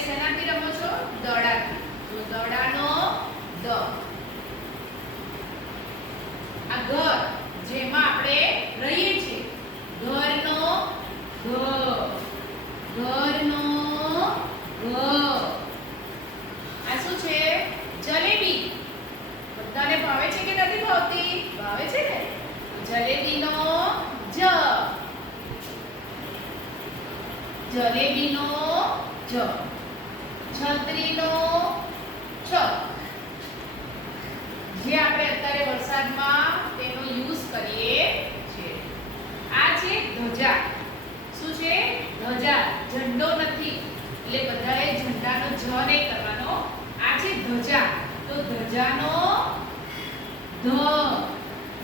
શેનાથી રમો છો? દડાથી. તો દડાનો દ. આ ઘર જેમાં આપણે રહીએ છીએ. ઘરનો ઘ. ઘરનો ઘ. આ શું છે? જલેબી. બધાને ભાવે છે કે નથી ભાવતી? ભાવે છે ને. જલેબીનો જ. જલેબીનો જ. છત્રીનો છ. જે આપણે અત્યારે વરસાદમાં તેનો યુઝ કરીએ છીએ. આ છે ધજા. શું છે? ધજા. ઝંડો નથી એટલે બધાએ ઝંડાનો જ નહીં કરવાનો. આ છે ધજા. તો ધજાનો ધ.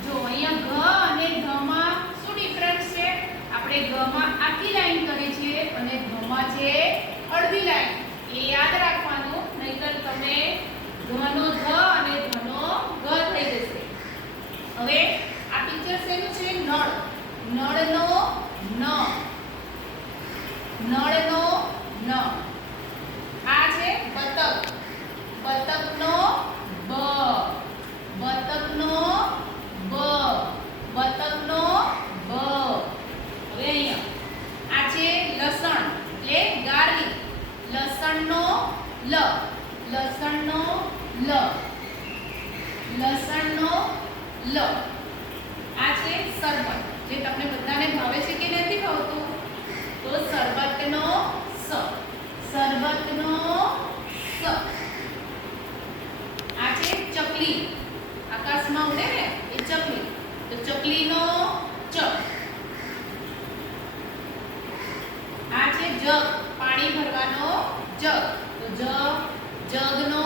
જો અહીંયા ઘ અને ધ માં શું ડિફરન્સ છે? આપણે ગ માં આખી લાઈન કરી છે અને ધ માં છે અડધી લાઈન. એ યાદ રાખવાનું, નહીતર તમે ઘનો ધ અને ધનો ગ થઈ જશે. હવે આ પિક્ચર શેનું છે? નળ. નળનો ન. નળનો ન. આ છે બતક. બતકનો બ. બતકનો બ. બતકનો બ. હવે અહીંયા આ છે લસણ એટલે ગાર્લિક. લસણનો લ. લસણનો લ. લસણનો લ. આ છે શરબત, જે તમને બધાને ભાવે છે કે નથી ભાવતું? તો શરબતનો સ. શરબતનો સ. આ છે ચકલી. આકાશમાં ઉડે ને એ ચકલી. તો ચકલીનો ચ. આ છે જગ. પાણી ભરવાનો જગ. તો જગનો